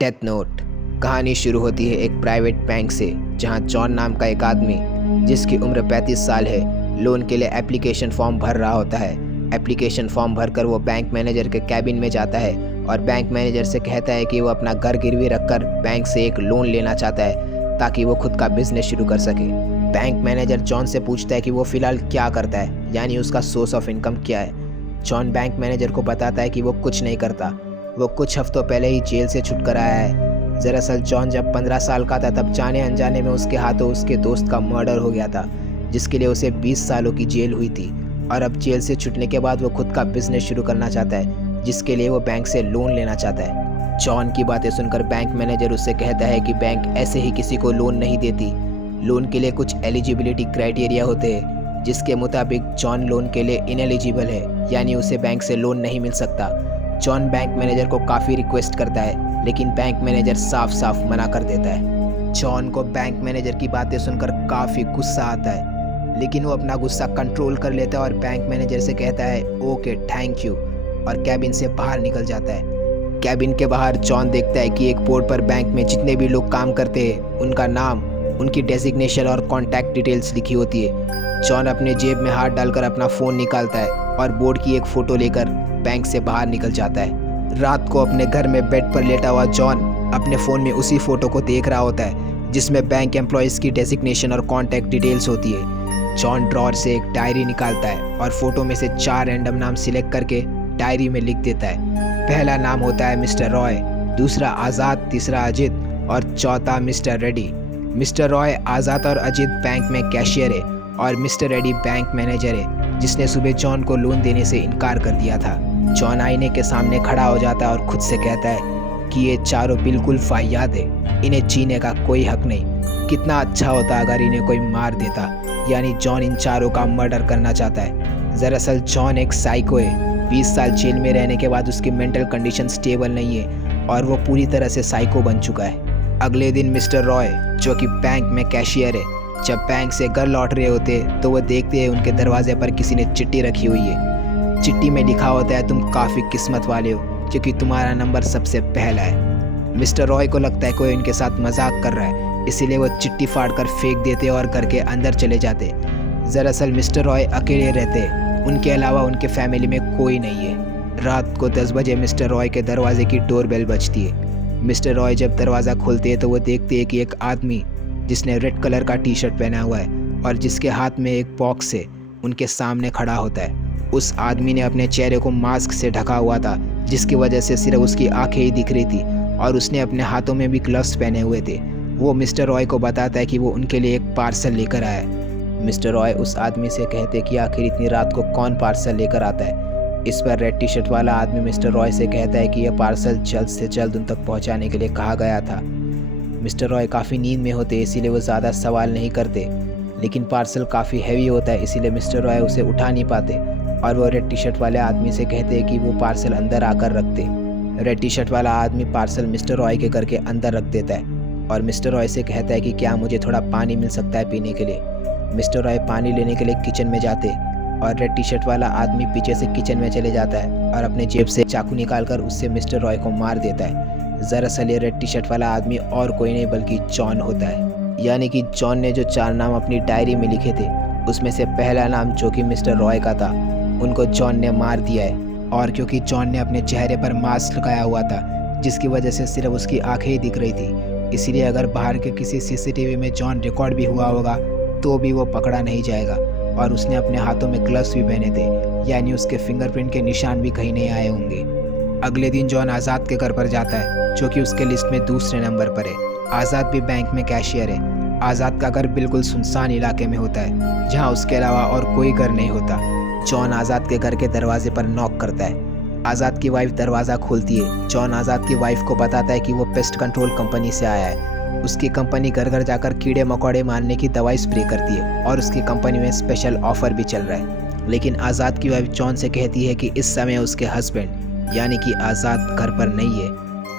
Death note. कहानी शुरू होती है एक प्राइवेट बैंक से, जहां जॉन नाम का एक आदमी जिसकी उम्र 35 साल है, लोन के लिए एप्लीकेशन फॉर्म भर रहा होता है। एप्लीकेशन फॉर्म भरकर वो बैंक मैनेजर के कैबिन में जाता है और बैंक मैनेजर से कहता है कि वो अपना घर गिरवी रखकर बैंक से एक लोन लेना चाहता है ताकि वो खुद का बिजनेस शुरू कर सके। बैंक मैनेजर जॉन से पूछता है कि वो फ़िलहाल क्या करता है, यानी उसका सोर्स ऑफ इनकम क्या है। जॉन बैंक मैनेजर को बताता है कि वो कुछ नहीं करता, वो कुछ हफ्तों पहले ही जेल से छुटकर आया है। दरअसल जॉन जब 15 साल का था तब जाने अनजाने में उसके हाथों उसके दोस्त का मर्डर हो गया था, जिसके लिए उसे 20 सालों की जेल हुई थी। और अब जेल से छूटने के बाद वो खुद का बिजनेस शुरू करना चाहता है, जिसके लिए वो बैंक से लोन लेना चाहता है। जॉन की बातें सुनकर बैंक मैनेजर उससे कहता है कि बैंक ऐसे ही किसी को लोन नहीं देती। लोन के लिए कुछ एलिजिबिलिटी क्राइटेरिया होते हैं, जिसके मुताबिक जॉन लोन के लिए इनएलिजिबल है, यानी उसे बैंक से लोन नहीं मिल सकता। जॉन बैंक मैनेजर को काफ़ी रिक्वेस्ट करता है, लेकिन बैंक मैनेजर साफ साफ मना कर देता है। जॉन को बैंक मैनेजर की बातें सुनकर काफ़ी गुस्सा आता है, लेकिन वो अपना गुस्सा कंट्रोल कर लेता है और बैंक मैनेजर से कहता है ओके थैंक यू, और कैबिन से बाहर निकल जाता है। कैबिन के बाहर जॉन देखता है कि एक बोर्ड पर बैंक में जितने भी लोग काम करते हैं उनका नाम, उनकी डेजिग्नेशन और कॉन्टैक्ट डिटेल्स लिखी होती है। जॉन अपने जेब में हाथ डालकर अपना फ़ोन निकालता है और बोर्ड की एक फ़ोटो लेकर बैंक से बाहर निकल जाता है। रात को अपने घर में बेड पर लेटा हुआ जॉन अपने फ़ोन में उसी फ़ोटो को देख रहा होता है, जिसमें बैंक एम्प्लॉयज़ की डेजिग्नेशन और कॉन्टैक्ट डिटेल्स होती है। जॉन ड्रॉर से एक डायरी निकालता है और फ़ोटो में से 4 रैंडम नाम सिलेक्ट करके डायरी में लिख देता है। पहला नाम होता है मिस्टर रॉय, दूसरा आज़ाद, तीसरा अजित और चौथा मिस्टर रेड्डी। मिस्टर रॉय, आज़ाद और अजित बैंक में कैशियर है और मिस्टर रेड्डी बैंक मैनेजर है, जिसने सुबह जॉन को लोन देने से इनकार कर दिया था। जॉन आईने के सामने खड़ा हो जाता है और खुद से कहता है कि ये चारों बिल्कुल फाहियात है, इन्हें जीने का कोई हक नहीं। कितना अच्छा होता अगर इन्हें कोई मार देता, यानी जॉन इन चारों का मर्डर करना चाहता है। दरअसल जॉन एक साइको है। 20 साल जेल में रहने के बाद उसकी मेंटल कंडीशन स्टेबल नहीं है और वो पूरी तरह से साइको बन चुका है। अगले दिन मिस्टर रॉय, जो कि बैंक में कैशियर है, जब बैंक से घर लौट रहे होते तो वो देखते हैं उनके दरवाजे पर किसी ने चिट्ठी रखी हुई है। चिट्ठी में लिखा होता है तुम काफ़ी किस्मत वाले हो क्योंकि तुम्हारा नंबर सबसे पहला है। मिस्टर रॉय को लगता है कोई उनके साथ मजाक कर रहा है, इसीलिए वो चिट्ठी फाड़ कर फेंक देते और घर के अंदर चले जाते। दरअसल मिस्टर रॉय अकेले रहते, उनके अलावा उनके फैमिली में कोई नहीं है। रात को 10 बजे मिस्टर रॉय के दरवाजे की डोरबेल बजती है। मिस्टर रॉय जब दरवाज़ा खोलते हैं तो वो देखते हैं कि एक आदमी जिसने रेड कलर का टी शर्ट पहना हुआ है और जिसके हाथ में एक बॉक्स है, उनके सामने खड़ा होता है। उस आदमी ने अपने चेहरे को मास्क से ढका हुआ था, जिसकी वजह से सिर्फ उसकी आंखें ही दिख रही थी, और उसने अपने हाथों में भी ग्लव्स पहने हुए थे। वो मिस्टर रॉय को बताता है कि वो उनके लिए एक पार्सल लेकर आया है। मिस्टर रॉय उस आदमी से कहते कि आखिर इतनी रात को कौन पार्सल लेकर आता है। इस पर रेड टी शर्ट वाला आदमी मिस्टर रॉय से कहता है कि यह पार्सल जल्द से जल्द उन तक पहुंचाने के लिए कहा गया था। मिस्टर रॉय काफ़ी नींद में होते, इसीलिए वो ज़्यादा सवाल नहीं करते, लेकिन पार्सल काफ़ी हैवी होता है, इसीलिए मिस्टर रॉय उसे उठा नहीं पाते और वो रेड टी शर्ट वाले आदमी से कहते हैं कि वो पार्सल अंदर आकर रखते। रेड टी शर्ट वाला आदमी पार्सल मिस्टर रॉय के घर के अंदर रख देता है और मिस्टर रॉय से कहता है कि क्या मुझे थोड़ा पानी मिल सकता है पीने के लिए। मिस्टर रॉय पानी लेने के लिए किचन में जाते और रेड टी शर्ट वाला आदमी पीछे से किचन में चले जाता है और अपने जेब से चाकू निकालकर उससे मिस्टर रॉय को मार देता है। दरअसल ये रेड टी शर्ट वाला आदमी और कोई नहीं बल्कि जॉन होता है। यानी कि जॉन ने जो 4 नाम अपनी डायरी में लिखे थे, उसमें से पहला नाम जो कि मिस्टर रॉय का था, उनको जॉन ने मार दिया है। और क्योंकि जॉन ने अपने चेहरे पर मास्क लगाया हुआ था, जिसकी वजह से सिर्फ उसकी आंखें ही दिख रही थी, इसीलिए अगर बाहर के किसी सीसीटीवी में जॉन रिकॉर्ड भी हुआ होगा तो भी वो पकड़ा नहीं जाएगा। और उसने अपने हाथों में ग्लव्स भी पहने थे, यानी उसके फिंगरप्रिंट के निशान भी कहीं नहीं आए होंगे। अगले दिन जॉन आज़ाद के घर पर जाता है, जो कि उसके लिस्ट में दूसरे नंबर पर है। आज़ाद भी बैंक में कैशियर है। आज़ाद का घर बिल्कुल सुनसान इलाके में होता है, जहां उसके अलावा और कोई घर नहीं होता। जॉन आज़ाद के घर के दरवाजे पर नॉक करता है। आज़ाद की वाइफ दरवाज़ा खोलती है। जॉन आज़ाद की वाइफ को बताता है कि वो पेस्ट कंट्रोल कंपनी से आया है। उसकी कंपनी घर घर जाकर कीड़े मकोड़े मारने की दवाई स्प्रे करती है और उसकी कंपनी में स्पेशल ऑफर भी चल रहा है। लेकिन आज़ाद की वाइफ जॉन से कहती है कि इस समय उसके हस्बैंड यानी कि आज़ाद घर पर नहीं है,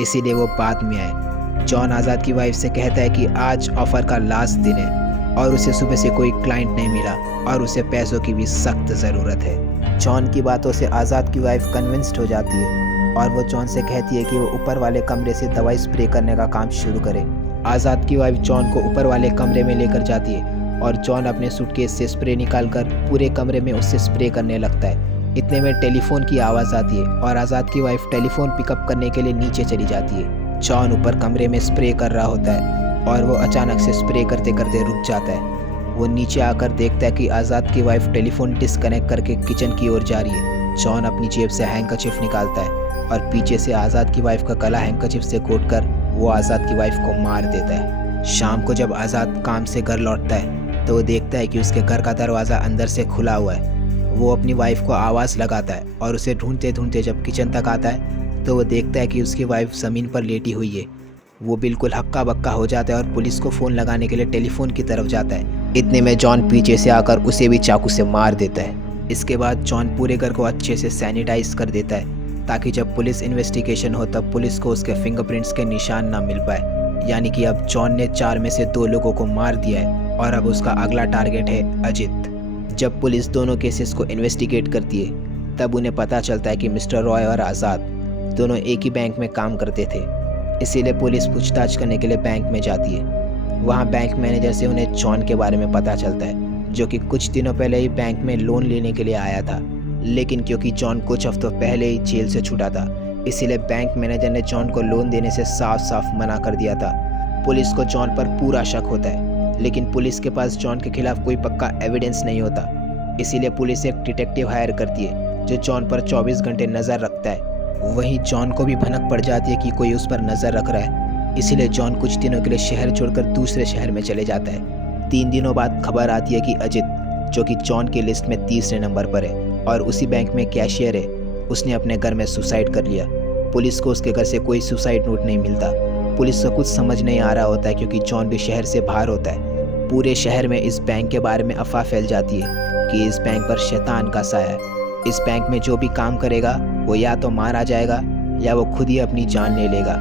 इसीलिए वो बाद में आए। जॉन आज़ाद की वाइफ से कहता है कि आज ऑफ़र का लास्ट दिन है और उसे सुबह से कोई क्लाइंट नहीं मिला और उसे पैसों की भी सख्त ज़रूरत है। जॉन की बातों से आज़ाद की वाइफ कन्विंस्ड हो जाती है और वो जॉन से कहती है कि वो ऊपर वाले कमरे से दवाई स्प्रे करने का काम शुरू करे। आज़ाद की वाइफ जॉन को ऊपर वाले कमरे में लेकर जाती है और जॉन अपने सूटकेस से स्प्रे निकालकर पूरे कमरे में उससे स्प्रे करने लगता है। इतने में टेलीफोन की आवाज़ आती है और आज़ाद की वाइफ टेलीफोन पिकअप करने के लिए नीचे चली जाती है। जॉन ऊपर कमरे में स्प्रे कर रहा होता है और वो अचानक से स्प्रे करते करते रुक जाता है। वो नीचे आकर देखता है कि आज़ाद की वाइफ टेलीफोन डिस्कनेक्ट करके किचन की ओर जा रही है। जॉन अपनी जेब से हैंकरचिफ निकालता है और पीछे से आज़ाद की वाइफ का गला हैंकरचिफ से घोंटकर वो आज़ाद की वाइफ को मार देता है। शाम को जब आज़ाद काम से घर लौटता है तो वो देखता है कि उसके घर का दरवाज़ा अंदर से खुला हुआ है। वो अपनी वाइफ को आवाज़ लगाता है और उसे ढूंढते ढूंढते जब किचन तक आता है तो वो देखता है कि उसकी वाइफ ज़मीन पर लेटी हुई है। वो बिल्कुल हक्का बक्का हो जाता है और पुलिस को फ़ोन लगाने के लिए टेलीफोन की तरफ जाता है। इतने में जॉन पीछे से आकर उसे भी चाकू से मार देता है। इसके बाद जॉन पूरे घर को अच्छे से सैनिटाइज कर देता है ताकि जब पुलिस इन्वेस्टिगेशन हो तब पुलिस को उसके फिंगरप्रिंट्स के निशान ना मिल पाए। यानी कि अब जॉन ने 4 में से 2 लोगों को मार दिया है और अब उसका अगला टारगेट है अजित। जब पुलिस दोनों केसेस को इन्वेस्टिगेट करती है तब उन्हें पता चलता है कि मिस्टर रॉय और आज़ाद दोनों एक ही बैंक में काम करते थे। इसीलिए पुलिस पूछताछ करने के लिए बैंक में जाती है। वहाँ बैंक मैनेजर से उन्हें जॉन के बारे में पता चलता है, जो कि कुछ दिनों पहले ही बैंक में लोन लेने के लिए आया था। लेकिन क्योंकि जॉन कुछ हफ्तों पहले ही जेल से छूटा था, इसीलिए बैंक मैनेजर ने जॉन को लोन देने से साफ साफ मना कर दिया था। पुलिस को जॉन पर पूरा शक होता है, लेकिन पुलिस के पास जॉन के खिलाफ कोई पक्का एविडेंस नहीं होता। इसीलिए पुलिस एक डिटेक्टिव हायर करती है जो जॉन पर 24 घंटे नज़र रखता है। वहीं जॉन को भी भनक पड़ जाती है कि कोई उस पर नज़र रख रहा है। इसीलिए जॉन कुछ दिनों के लिए शहर छोड़कर दूसरे शहर में चले जाता है। 3 दिनों बाद खबर आती है कि अजित, जो कि जॉन की लिस्ट में तीसरे नंबर पर है और उसी बैंक में कैशियर है, उसने अपने घर में सुसाइड कर लिया। पुलिस को उसके घर से कोई सुसाइड नोट नहीं मिलता। पुलिस को कुछ समझ नहीं आ रहा होता है क्योंकि जॉन भी शहर से बाहर होता है। पूरे शहर में इस बैंक के बारे में अफवाह फैल जाती है कि इस बैंक पर शैतान का साया है। इस बैंक में जो भी काम करेगा वो या तो मारा जाएगा या वो खुद ही अपनी जान ले लेगा।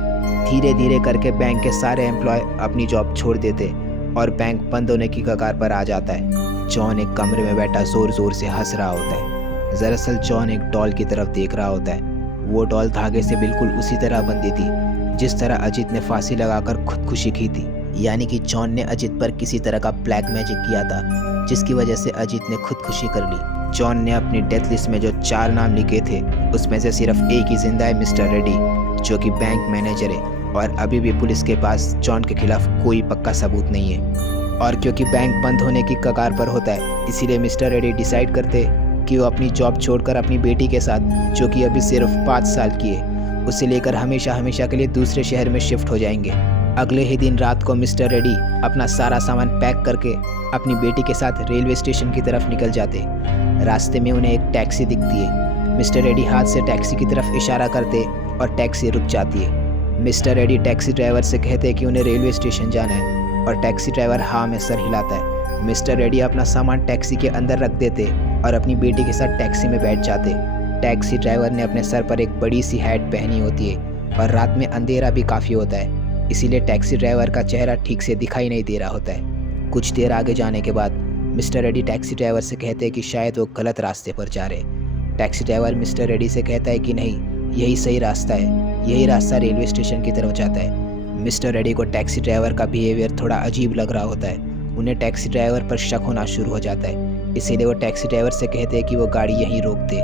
धीरे धीरे करके बैंक के सारे एम्प्लॉय अपनी जॉब छोड़ देते और बैंक बंद होने की कगार पर आ जाता है। जॉन एक कमरे में बैठा ज़ोर ज़ोर से हंस रहा होता है। दरअसल जॉन एक डॉल की तरफ देख रहा होता है। वो डॉल धागे से बिल्कुल उसी तरह बंधी थी जिस तरह अजित ने फांसी लगाकर खुदकुशी की थी। यानी कि जॉन ने अजित पर किसी तरह का ब्लैक मैजिक किया था जिसकी वजह से अजित ने खुदकुशी कर ली। जॉन ने अपनी डेथ लिस्ट में जो 4 नाम लिखे थे उसमें से सिर्फ एक ही जिंदा है, मिस्टर रेड्डी, जो कि बैंक मैनेजर है। और अभी भी पुलिस के पास जॉन के खिलाफ कोई पक्का सबूत नहीं है। और क्योंकि बैंक बंद होने की कगार पर होता है, इसीलिए मिस्टर रेड्डी डिसाइड करते कि वो अपनी जॉब छोड़कर अपनी बेटी के साथ, जो कि अभी सिर्फ 5 साल की है, उसे लेकर हमेशा हमेशा के लिए दूसरे शहर में शिफ्ट हो जाएंगे। अगले ही दिन रात को मिस्टर रेड्डी अपना सारा सामान पैक करके अपनी बेटी के साथ रेलवे स्टेशन की तरफ निकल जाते। रास्ते में उन्हें एक टैक्सी दिखती है। मिस्टर रेड्डी हाथ से टैक्सी की तरफ इशारा करते और टैक्सी रुक जाती है। मिस्टर रेड्डी टैक्सी ड्राइवर से कहते हैं कि उन्हें रेलवे स्टेशन जाना है और टैक्सी ड्राइवर हाँ में सर हिलाता है। मिस्टर रेड्डी अपना सामान टैक्सी के अंदर रख देते और अपनी बेटी के साथ टैक्सी में बैठ जाते। टैक्सी ड्राइवर ने अपने सर पर एक बड़ी सी हैट पहनी होती है और रात में अंधेरा भी काफ़ी होता है, इसीलिए टैक्सी ड्राइवर का चेहरा ठीक से दिखाई नहीं दे रहा होता है। कुछ देर आगे जाने के बाद मिस्टर रेड्डी टैक्सी ड्राइवर से कहते हैं कि शायद वो गलत रास्ते पर जा रहे। टैक्सी ड्राइवर मिस्टर रेड्डी से कहता है कि नहीं, यही सही रास्ता है, यही रास्ता रेलवे स्टेशन की तरफ जाता है। मिस्टर रेड्डी को टैक्सी ड्राइवर का बिहेवियर थोड़ा अजीब लग रहा होता है। उन्हें टैक्सी ड्राइवर पर शक होना शुरू हो जाता है, इसीलिए वो टैक्सी ड्राइवर से कहते हैं कि वो गाड़ी यहीं रोक दे।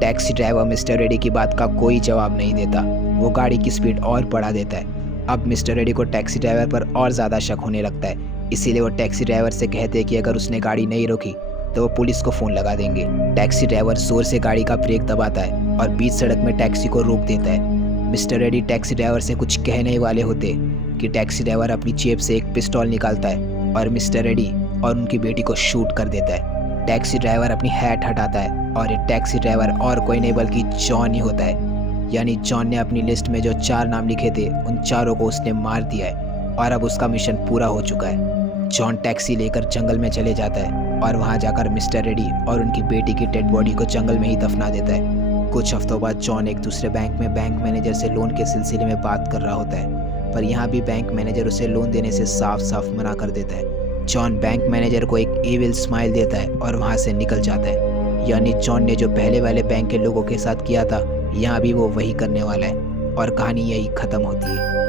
टैक्सी ड्राइवर मिस्टर रेड्डी की बात का कोई जवाब नहीं देता, वो गाड़ी की स्पीड और बढ़ा देता है। अब मिस्टर रेड्डी को टैक्सी ड्राइवर पर और ज़्यादा शक होने लगता है, इसीलिए वो टैक्सी ड्राइवर से कहते हैं कि अगर उसने गाड़ी नहीं रोकी तो वो पुलिस को फ़ोन लगा देंगे। टैक्सी ड्राइवर ज़ोर से गाड़ी का ब्रेक दबाता है और बीच सड़क में टैक्सी को रोक देता है। मिस्टर रेड्डी टैक्सी ड्राइवर से कुछ कहने ही वाले होते कि टैक्सी ड्राइवर अपनी जेब से एक पिस्तौल निकालता है और मिस्टर रेड्डी और उनकी बेटी को शूट कर देता है। टैक्सी ड्राइवर अपनी हैट हटाता है और ये टैक्सी ड्राइवर और कोई नहीं बल्कि जॉन ही होता है। यानी जॉन ने अपनी लिस्ट में जो 4 नाम लिखे थे उन चारों को उसने मार दिया है और अब उसका मिशन पूरा हो चुका है। जॉन टैक्सी लेकर जंगल में चले जाता है और वहां जाकर मिस्टर रेड्डी और उनकी बेटी की डेड बॉडी को जंगल में ही दफना देता है। कुछ हफ्तों बाद जॉन एक दूसरे बैंक में बैंक मैनेजर से लोन के सिलसिले में बात कर रहा होता है, पर यहाँ भी बैंक मैनेजर उसे लोन देने से साफ साफ मना कर देता है। जॉन बैंक मैनेजर को एक इविल स्माइल देता है और वहाँ से निकल जाता है। यानी जॉन ने जो पहले वाले बैंक के लोगों के साथ किया था यहाँ भी वो वही करने वाला है और कहानी यही ख़त्म होती है।